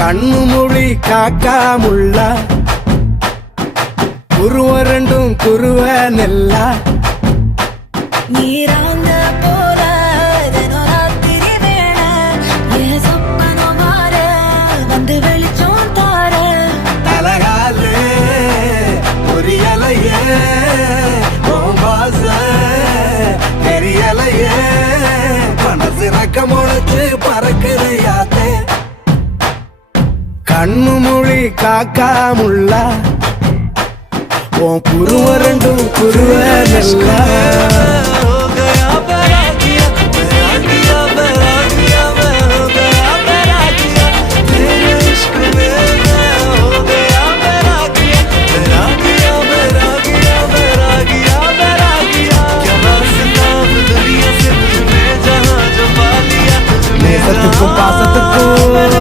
கண்ணு மொழி காக்காமுள்ள குருவ ரெண்டும் குருவ நெல்லா நீராங்க போல தினராத்திரி வேண என் சொப்பனோ மாற வந்து வெளிச்சம் தார தலகாலே பொரியலையே ஓம்பாச தெரியலையே மனசு ரக்க முளைச்சு பறக்குறையாத்தே கண்ணு மொழி காக்காமுள்ள உன் குருவ ரெண்டும் குருவ நெல்லா